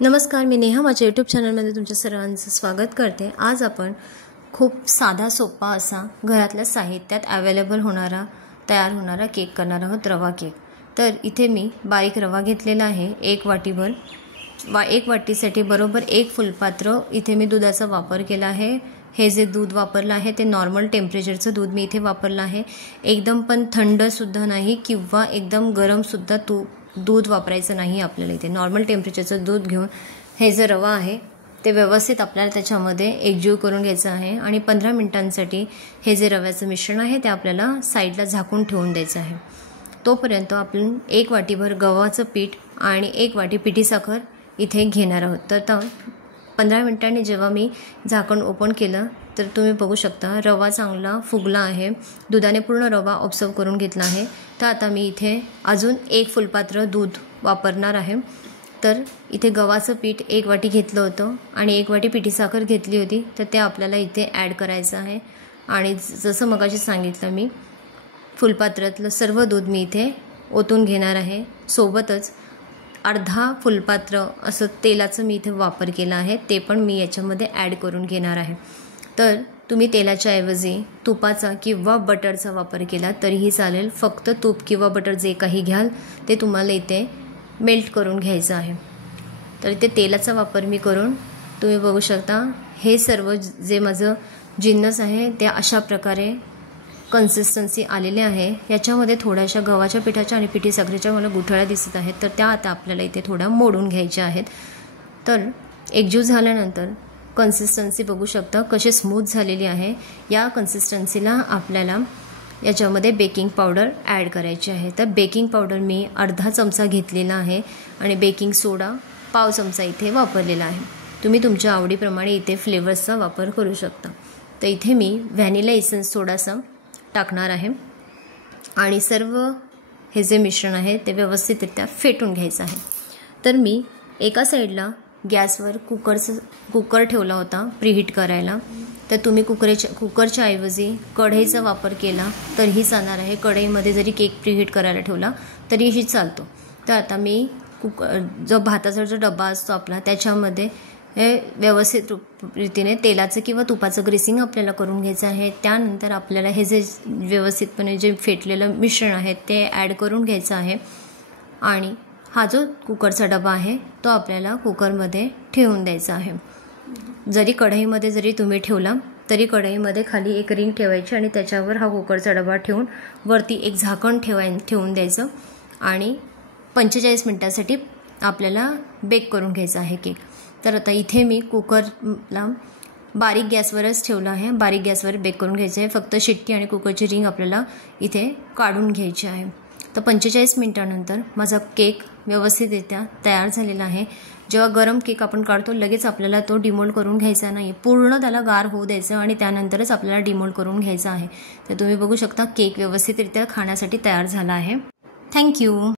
नमस्कार, मी नेहा माझ्या यूट्यूब चॅनलमध्ये तुमच्या सर्वांचं स्वागत करते। आज आपण खूप साधा सोपा असा घरातल्या साहित्यात अवेलेबल होणारा तयार होणारा केक करणार आहोत, रवा केक। तर इथे मी बारीक रवा घेतलेला आहे 1 वाटीभर। 1 वाटीसाठी बरोबर 1 फुलपात्र इथे मी दुधाचा वापर केला आहे। हे जे दूध वापरलं आहे ते नॉर्मल टेम्परेचरचं दूध मी इथे वापरलं आहे। एकदम पण थंड सुद्धा नाही किंवा एकदम गरम सुद्धा दूध वापरायचं नाही आपल्याला। इथे नॉर्मल टेम्परेचरचं दूध घेऊन हे जे रवा आहे ते व्यवस्थित आपल्याला त्याच्यामध्ये एकजीव करून घ्यायचं आहे आणि 15 मिनिटांसाठी हे जे रव्याचं मिश्रण आहे ते आपल्याला साईडला झाकून ठेवून द्यायचं आहे। तोपर्यंत आपण 1 वाटीभर गव्हाचं पीठ आणि 1 वाटी पिठी साखर इथे घेणार आहोत। तर 15 मिनिटांनी जेव्हा मी झाकण ओपन केलं तर तुम्ही बघू शकता रवा चांगला फुगला आहे, दुधाने पूर्ण रवा ऑब्झर्व करून घेतला आहे। तर आता मी इथे अजून 1 फुलपात्र दूध वापरणार आहे। तर इथे गव्हाचं पीठ 1 वाटी घेतलं होतं आणि 1 वाटी पिठी साखर घेतली होती, तर ते आपल्याला इथे ॲड करायचं आहे। आणि जसं मगाशी सांगितलं मी फुलपात्रातलं सर्व दूध मी इथे ओतून घेणार आहे। सोबतच अर्धा फुलपात्र असं तेलाचं मी इथे वापर केला आहे, ते पण मी याच्यामध्ये ॲड करून घेणार आहे। तर तुम्ही तेलाच्या ऐवजी तुपाचा किंवा बटरचा वापर केला तरीही चालेल। फक्त तूप किंवा बटर जे काही घ्याल ते तुम्हाला इथे मेल्ट करून घ्यायचं आहे। तर इथे तेलाचा वापर मी करून तुम्ही बघू शकता हे सर्व जे माझं जिन्नस आहे ते अशा प्रकारे कन्सिस्टन्सी आलेले आहे। याच्यामध्ये थोड्याशा गव्हाच्या पिठाच्या आणि पिठी साखरेच्या मला गुठळ्या दिसत आहेत, तर त्या आता आपल्याला इथे थोड्या मोडून घ्यायच्या आहेत। तर एकजीव झाल्यानंतर कन्सिस्टन्सी बघू शकता कशी स्मूथ झालेली आहे। या कन्सिस्टन्सीला आपल्याला याच्यामध्ये बेकिंग पावडर ॲड करायची आहे। तर बेकिंग पावडर मी अर्धा चमचा घेतलेला आहे आणि बेकिंग सोडा पाव चमचा इथे वापरलेला आहे। तुम्ही तुमच्या आवडीप्रमाणे इथे फ्लेवर्सचा वापर करू शकता। तर इथे मी व्हॅनिला एसेन्स थोडासा टाकणार आहे आणि सर्व हे जे मिश्रण आहे ते व्यवस्थितरित्या फेटून घ्यायचं आहे। तर मी एका साईडला गॅसवर कुकर ठेवला होता प्रीहीट करायला। तर तुम्ही कुकरच्या ऐवजी कढईचा वापर केला तरीही चालणार आहे। कढईमध्ये जरी केक प्रीहीट करायला ठेवला तरीही चालतो। तर आता मी जो भाताचा जो डबा असतो आपला त्याच्यामध्ये हे व्यवस्थित रीतीने तेलाचं किंवा तुपाचं ग्रीसिंग आपल्याला करून घ्यायचं आहे। त्यानंतर आपल्याला हे जे व्यवस्थितपणे जे फेटलेलं मिश्रण आहे ते ॲड करून घ्यायचं आहे आणि हा जो कुकरचा डबा आहे तो आपल्याला कुकरमध्ये ठेवून द्यायचा आहे। जरी कढईमध्ये जरी तुम्ही ठेवला तरी कढईमध्ये खाली एक रिंग ठेवायची आणि त्याच्यावर हा कुकरचा डबा ठेवून वरती एक झाकण ठेवून द्यायचं आणि 45 मिनिटांसाठी आपल्याला बेक करून घ्यायचा आहे केक। तर आता इथे मी कुकरला बारीक गॅसवरच ठेवलं आहे। बारीक गॅसवर बेक करून घ्यायचं आहे। फक्त शिट्टी आणि कुकरची रिंग आपल्याला इथे काढून घ्यायची आहे। तर 45 मिनिटांनंतर माझा केक व्यवस्थितरित्या तयार झालेला आहे। जेव्हा गरम केक आपण काढतो लगेच आपल्याला तो डिमोल्ड करून घ्यायचा नाही, पूर्ण त्याला गार होऊ द्यायचं आणि त्यानंतरच आपल्याला डिमोल्ड करून घ्यायचा आहे। तर तुम्ही बघू शकता केक व्यवस्थितरित्या खाण्यासाठी तयार झाला आहे। थँक्यू।